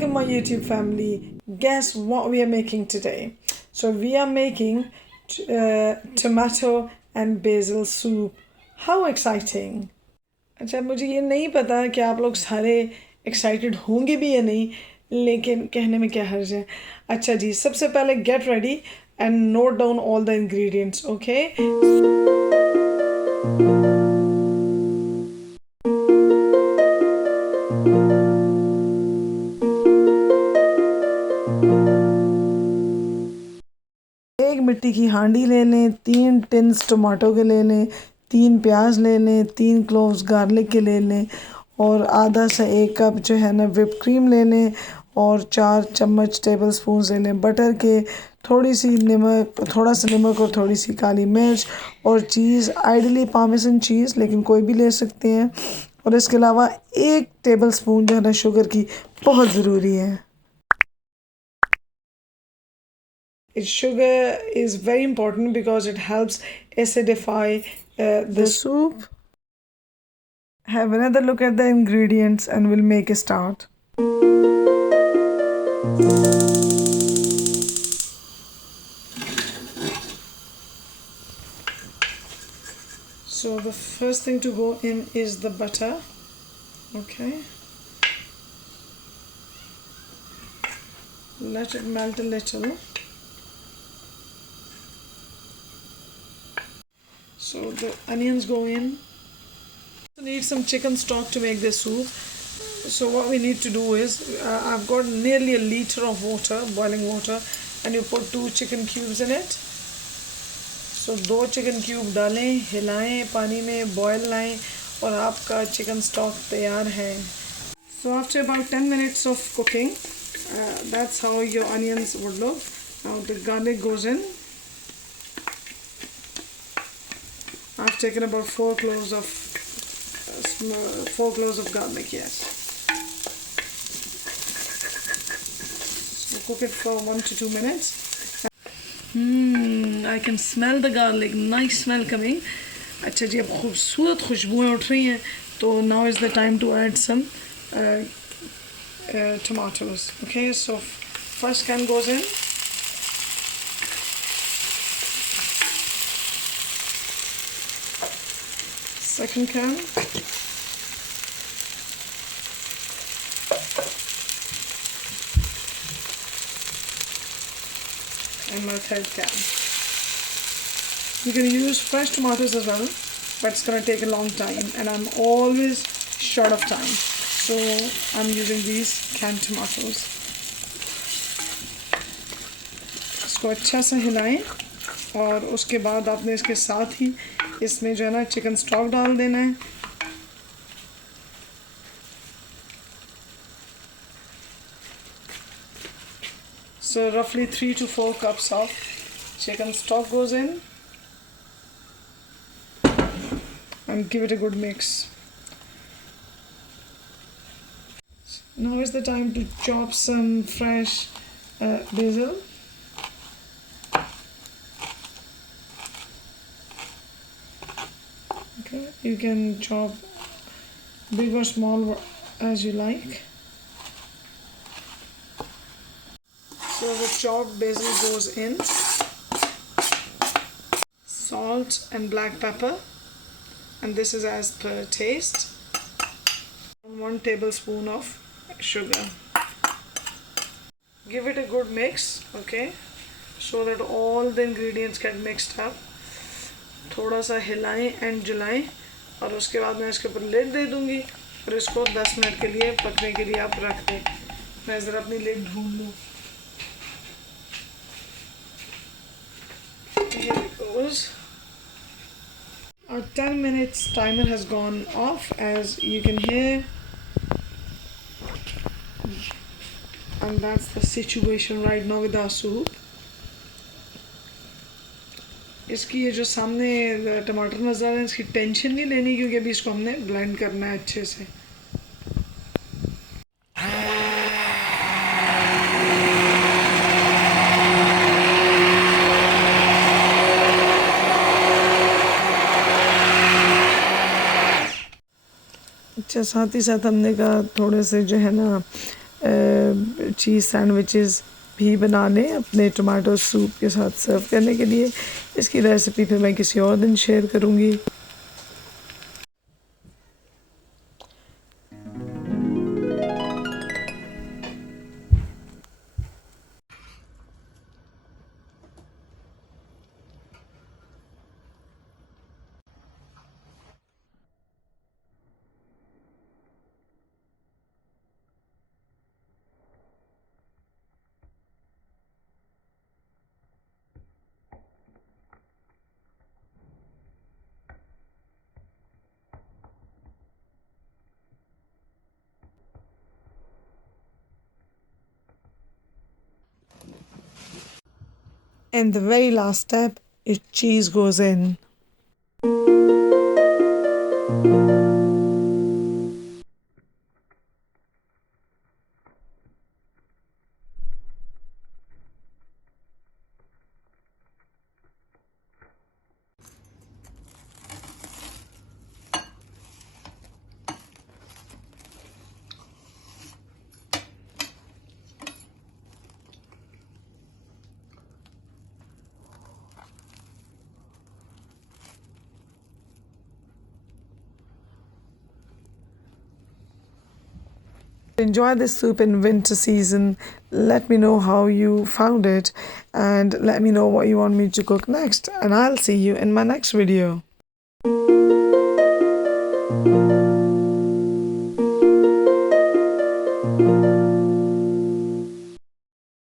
welcome my YouTube family. Guess what we are making today? So we are making tomato and basil soup. How exciting! अच्छा मुझे ये नहीं पता कि आप लोग सारे एक्साइटेड होंगे भी या नहीं, लेकिन कहने में क्या हर्ज है। अच्छा जी, सबसे पहले get ready and note down all the ingredients, okay. एक मिट्टी की हांडी ले लें, 3 टिन्स टमाटो के ले लें, 3 प्याज ले लें, 3 क्लोव्स गार्लिक के ले लें और आधा से 1 कप जो है ना व्हिप क्रीम ले लें और 4 चम्मच टेबल स्पून ले लें बटर के, थोड़ा सा नमक और थोड़ी सी काली मिर्च और चीज़, आइडली पार्मेसन चीज़, लेकिन कोई भी ले सकते हैं। और इसके अलावा 1 टेबल स्पून जो है ना शुगर की बहुत ज़रूरी है। Sugar is very important because it helps acidify the soup. Have another look at the ingredients and we'll make a start. So the first thing to go in is the butter. Okay. Let it melt a little. So the onions go in. We need some chicken stock to make this soup. So what we need to do is, I've got nearly a liter of water, boiling water, and you put 2 chicken cubes in it. So 2 chicken cube डालें, हिलाएं पानी में, boil लाएं और आपका chicken stock तैयार है. So after about 10 minutes of cooking, that's how your onions would look. Now the garlic goes in. I've taken about 4 cloves of garlic, yes. So cook it for 1 to 2 minutes. I can smell the garlic, nice smell coming. अच्छा जी, अब खूबसूरत खुशबुएं उठ रही हैं, तो now is the time to add some tomatoes. Okay, so first can goes in. Second can, and my third can. You can use fresh tomatoes as well, but it's gonna take a long time and I'm always short of time, so I'm using these canned tomatoes. इसको अच्छा से हिलाएं और उसके बाद आपने इसके साथ ही इसमें जो है ना चिकन स्टॉक डाल देना है. So roughly 3 to 4 cups of chicken stock goes in and give it a good mix. Now is the time to chop some fresh basil. Okay, you can chop big or small as you like. So the chopped basil goes in, salt and black pepper, and this is as per taste, and 1 tablespoon of sugar. Give it a good mix, okay, so that all the ingredients get mixed up. थोड़ा सा हिलाएं and जलाएं और उसके बाद मैं इसके ऊपर lid दे दूंगी और इसको 10 मिनट के लिए पकने के लिए आप रख दें. मैं ज़रा अपनी लिड ढूंढ लूँ. Here it goes. Our 10 minutes timer has gone off, as you can hear, and that's the situation right now with our soup. इसकी ये जो सामने टमाटर नज़र आ रहे हैं, इसकी टेंशन नहीं लेनी, क्योंकि अभी इसको हमने ब्लेंड करना है अच्छे से. अच्छा, साथ ही साथ हमने कहा थोड़े से जो है ना चीज़ सैंडविचेस भी बनाने अपने टमाटो सूप के साथ सर्व करने के लिए। इसकी रेसिपी फिर मैं किसी और दिन शेयर करूँगी। And the very last step is cheese goes in. Enjoy this soup in winter season. Let me know how you found it and let me know what you want me to cook next, and I'll see you in my next video.